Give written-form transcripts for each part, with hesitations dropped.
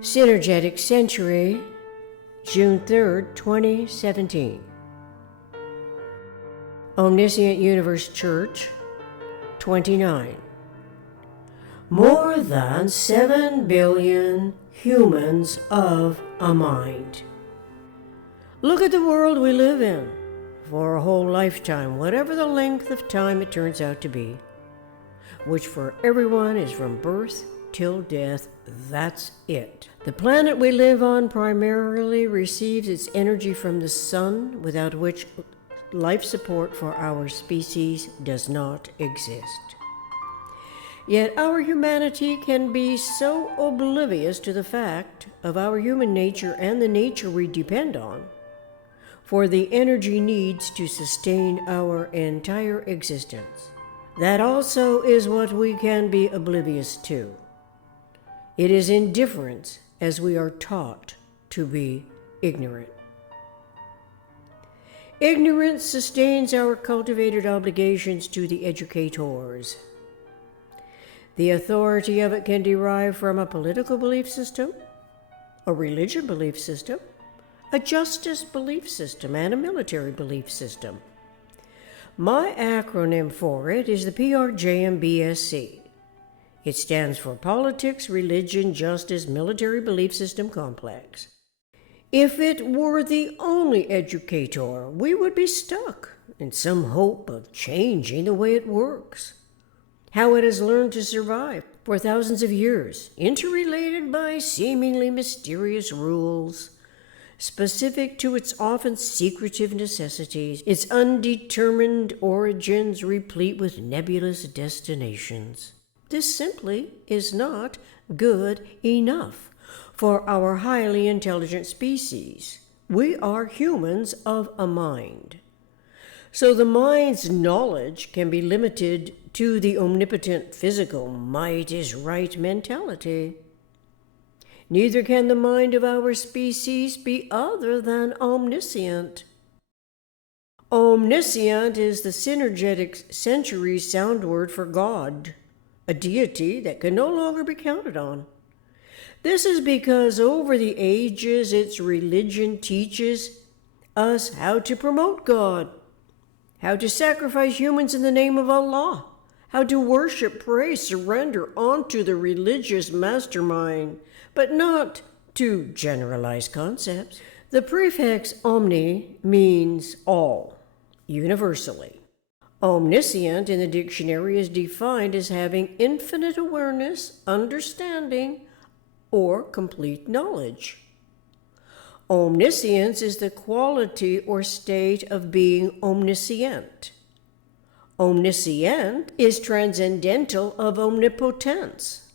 Synergetics Century, June 3rd, 2017. Omniscient Universe Church, 29. More than 7 billion humans of a mind. Look at the world we live in for a whole lifetime, whatever the length of time it turns out to be, which for everyone is from birth till death. That's it. The planet we live on primarily receives its energy from the sun, without which life support for our species does not exist. Yet our humanity can be so oblivious to the fact of our human nature and the nature we depend on for the energy needs to sustain our entire existence. That also is what we can be oblivious to. It is indifference, as we are taught to be ignorant. Ignorance sustains our cultivated obligations to the educators. The authority of it can derive from a political belief system, a religion belief system, a justice belief system, and a military belief system. My acronym for it is the PRJMBSC. It stands for Politics, Religion, Justice, Military Belief System Complex. If it were the only educator, we would be stuck in some hope of changing the way it works, how it has learned to survive for thousands of years, interrelated by seemingly mysterious rules, specific to its often secretive necessities, its undetermined origins replete with nebulous destinations. This simply is not good enough for our highly intelligent species. We are humans of a mind. So the mind's knowledge can be limited to the omnipotent physical might is right mentality. Neither can the mind of our species be other than omniscient. Omniscient is the Synergetics Century sound word for God, a deity that can no longer be counted on. This is because over the ages its religion teaches us how to promote God, how to sacrifice humans in the name of Allah, how to worship, pray, surrender onto the religious mastermind, but not to generalized concepts. The prefix omni means all, universally. Omniscient in the dictionary is defined as having infinite awareness, understanding, or complete knowledge. Omniscience is the quality or state of being omniscient. Omniscient is transcendental of omnipotence.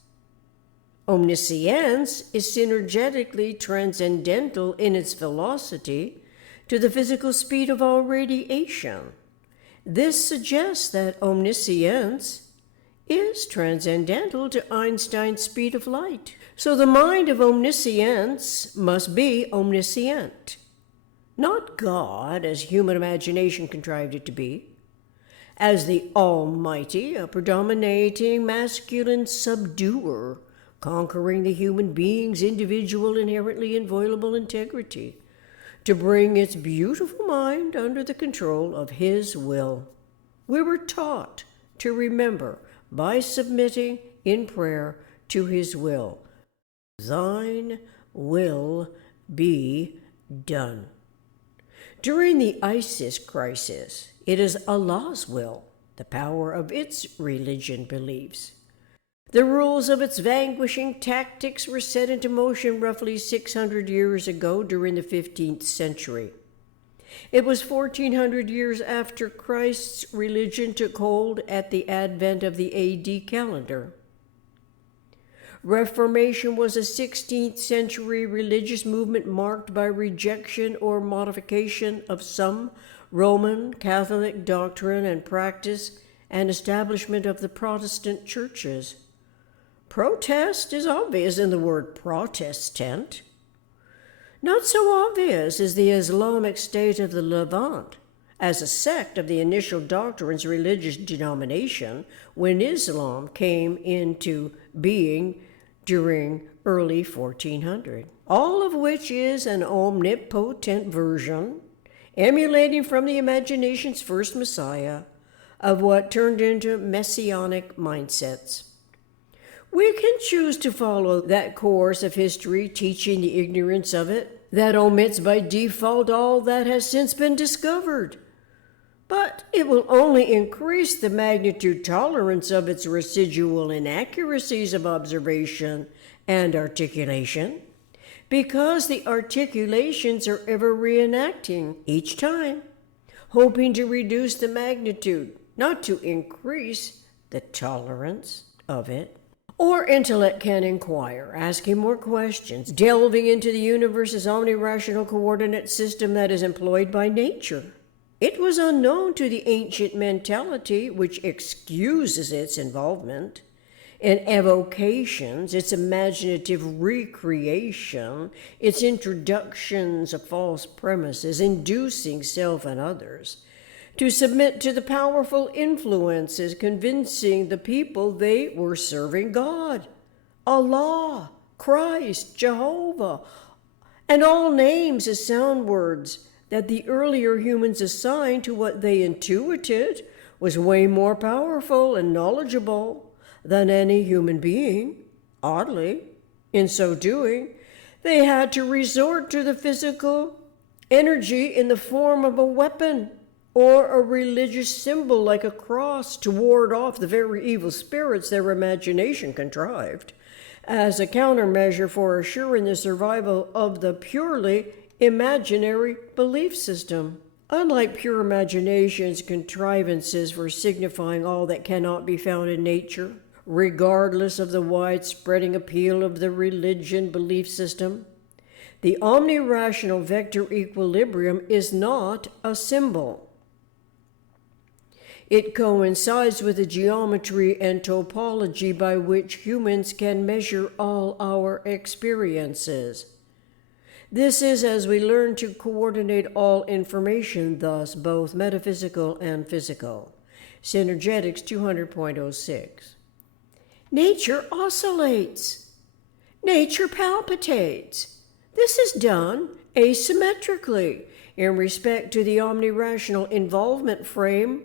Omniscience is synergetically transcendental in its velocity to the physical speed of all radiation. This suggests that omniscience is transcendental to Einstein's speed of light. So the mind of omniscience must be omniscient, not God as human imagination contrived it to be, as the Almighty, a predominating masculine subduer, conquering the human being's individual inherently inviolable integrity, to bring its beautiful mind under the control of His will. We were taught to remember by submitting in prayer to His will. Thine will be done. During the ISIS crisis, it is Allah's will, the power of its religion beliefs. The rules of its vanquishing tactics were set into motion roughly 600 years ago during the 15th century. It was 1400 years after Christ's religion took hold at the advent of the AD calendar. Reformation was a 16th century religious movement marked by rejection or modification of some Roman Catholic doctrine and practice and establishment of the Protestant churches. Protest is obvious in the word Protestant. Not so obvious is the Islamic State of the Levant, as a sect of the initial doctrine's religious denomination when Islam came into being during early 1400, all of which is an omnipotent version, emulating from the imagination's first Messiah, of what turned into Messianic mindsets. We can choose to follow that course of history, teaching the ignorance of it, that omits by default all that has since been discovered. But it will only increase the magnitude tolerance of its residual inaccuracies of observation and articulation, because the articulations are ever reenacting each time, hoping to reduce the magnitude, not to increase the tolerance of it. Or intellect can inquire, asking more questions, delving into the universe's omnirational coordinate system that is employed by nature. It was unknown to the ancient mentality, which excuses its involvement in evocations, its imaginative recreation, its introductions of false premises, inducing self and others to submit to the powerful influences, convincing the people they were serving God, Allah, Christ, Jehovah, and all names as sound words that the earlier humans assigned to what they intuited was way more powerful and knowledgeable than any human being. Oddly, in so doing, they had to resort to the physical energy in the form of a weapon or a religious symbol like a cross to ward off the very evil spirits their imagination contrived, as a countermeasure for assuring the survival of the purely imaginary belief system. Unlike pure imagination's contrivances for signifying all that cannot be found in nature, regardless of the wide-spreading appeal of the religion belief system, the omnirational vector equilibrium is not a symbol. It coincides with the geometry and topology by which humans can measure all our experiences. This is as we learn to coordinate all information, thus both metaphysical and physical. Synergetics 200.06. Nature oscillates. Nature palpitates. This is done asymmetrically in respect to the omnirational involvement frame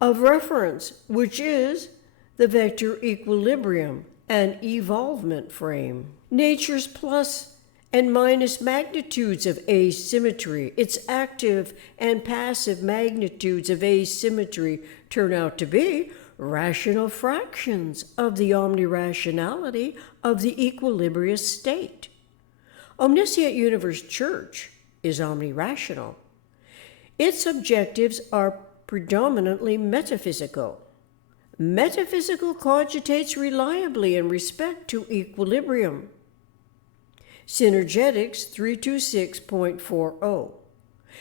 of reference, which is the vector equilibrium and evolvement frame. Nature's plus and minus magnitudes of asymmetry, its active and passive magnitudes of asymmetry, turn out to be rational fractions of the omnirationality of the equilibrious state. Omniscient Universe Church is omnirational. Its objectives are predominantly metaphysical. Metaphysical cogitates reliably in respect to equilibrium. Synergetics 326.40.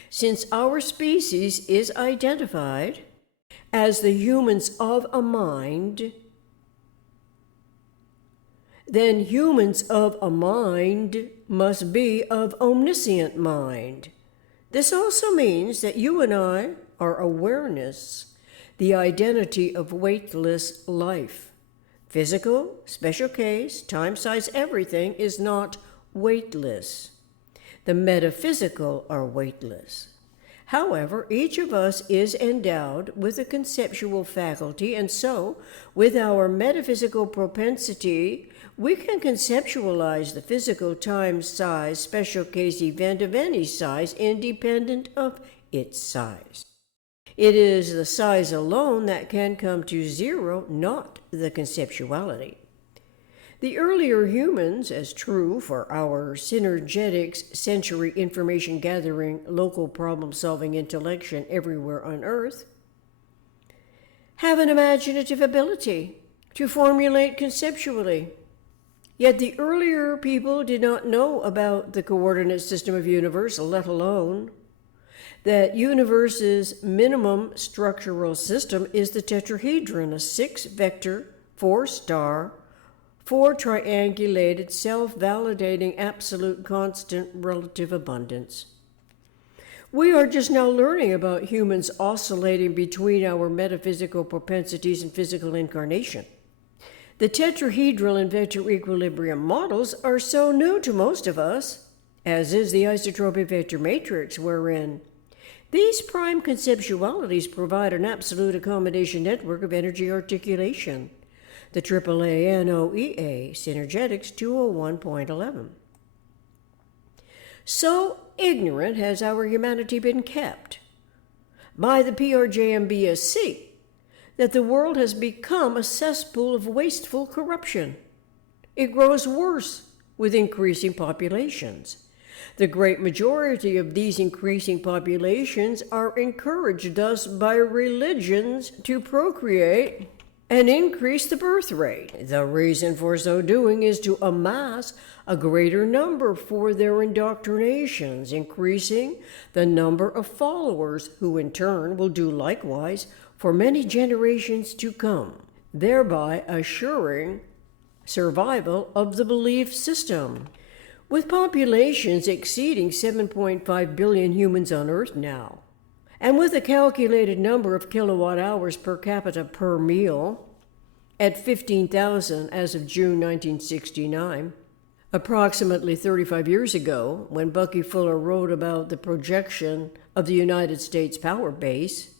Since our species is identified as the humans of a mind, then humans of a mind must be of omniscient mind. This also means that you and I are awareness, the identity of weightless life. Physical, special case, time, size, everything is not weightless. The metaphysical are weightless. However, each of us is endowed with a conceptual faculty, and so, with our metaphysical propensity, we can conceptualize the physical time, size, special case event of any size, independent of its size. It is the size alone that can come to zero, not the conceptuality. The earlier humans, as true for our synergetics, sensory information gathering, local problem-solving intellection everywhere on Earth, have an imaginative ability to formulate conceptually. Yet the earlier people did not know about the coordinate system of universe, let alone that universe's minimum structural system is the tetrahedron, a 6-vector, 4-star, 4-triangulated, self-validating, absolute, constant, relative abundance. We are just now learning about humans oscillating between our metaphysical propensities and physical incarnation. The tetrahedral and vector equilibrium models are so new to most of us, as is the isotropic vector matrix, wherein these prime conceptualities provide an absolute accommodation network of energy articulation, the AAA NOEA Synergetics 201.11. So ignorant has our humanity been kept by the PRJMBSC that the world has become a cesspool of wasteful corruption. It grows worse with increasing populations. The great majority of these increasing populations are encouraged thus by religions to procreate and increase the birth rate. The reason for so doing is to amass a greater number for their indoctrinations, increasing the number of followers who in turn will do likewise for many generations to come, thereby assuring survival of the belief system. With populations exceeding 7.5 billion humans on Earth now, and with a calculated number of kilowatt hours per capita per meal at 15,000 as of June 1969, approximately 35 years ago, when Bucky Fuller wrote about the projection of the United States power base,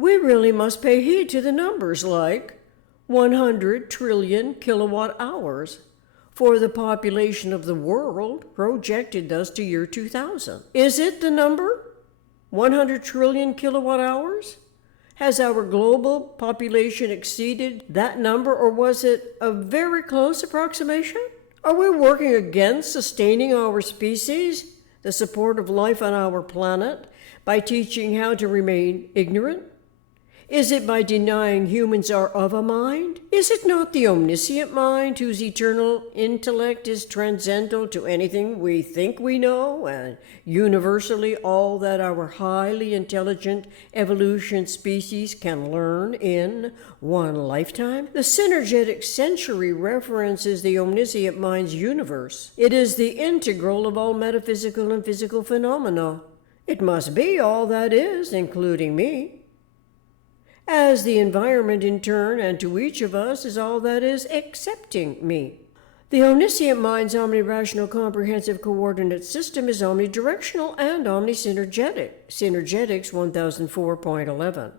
we really must pay heed to the numbers like 100 trillion kilowatt hours for the population of the world projected thus to year 2000. Is it the number? 100 trillion kilowatt hours? Has our global population exceeded that number, or was it a very close approximation? Are we working against sustaining our species, the support of life on our planet, by teaching how to remain ignorant? Is it by denying humans are of a mind? Is it not the omniscient mind whose eternal intellect is transcendental to anything we think we know, and universally all that our highly intelligent evolution species can learn in one lifetime? The Synergetic century references the omniscient mind's universe. It is the integral of all metaphysical and physical phenomena. It must be all that is, including me, as the environment in turn, and to each of us, is all that is excepting me. The omniscient mind's omnirational comprehensive coordinate system is omnidirectional and omnisynergetic. Synergetics 1004.11.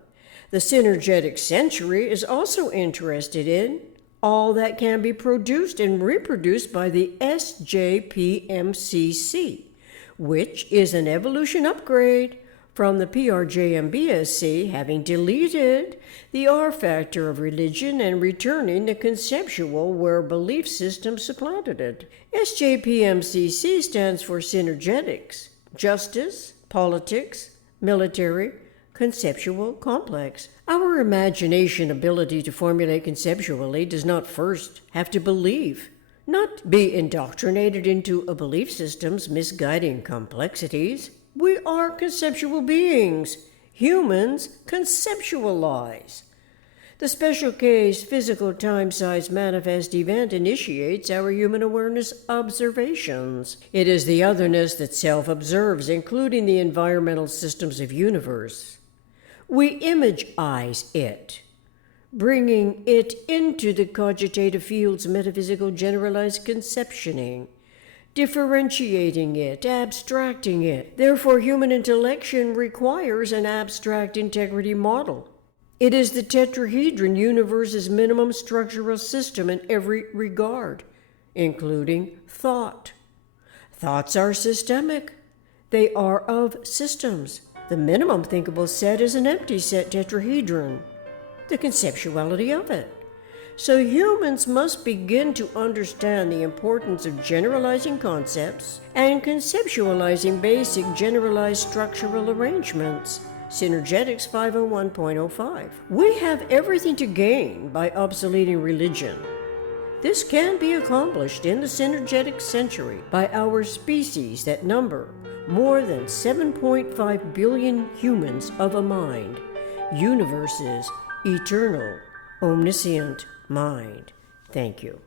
The Synergetic century is also interested in all that can be produced and reproduced by the SJPMCC, which is an evolution upgrade from the PRJMBSC, having deleted the R factor of religion and returning the conceptual where belief system supplanted it. SJPMCC stands for Synergetics, justice, politics, military, conceptual, complex. Our imagination ability to formulate conceptually does not first have to believe, not be indoctrinated into a belief system's misguiding complexities. We are conceptual beings. Humans conceptualize. The special case physical time-size manifest event initiates our human awareness observations. It is the otherness that self-observes, including the environmental systems of universe. We image-ize it, bringing it into the cogitative field's metaphysical generalized conceptioning, differentiating it, abstracting it. Therefore, human intellection requires an abstract integrity model. It is the tetrahedron universe's minimum structural system in every regard, including thought. Thoughts are systemic. They are of systems. The minimum thinkable set is an empty set tetrahedron, the conceptuality of it. So humans must begin to understand the importance of generalizing concepts and conceptualizing basic generalized structural arrangements. Synergetics 501.05. We have everything to gain by obsoleting religion. This can be accomplished in the Synergetic century by our species that number more than 7.5 billion humans of a mind, universe's eternal, omniscient mind. Thank you.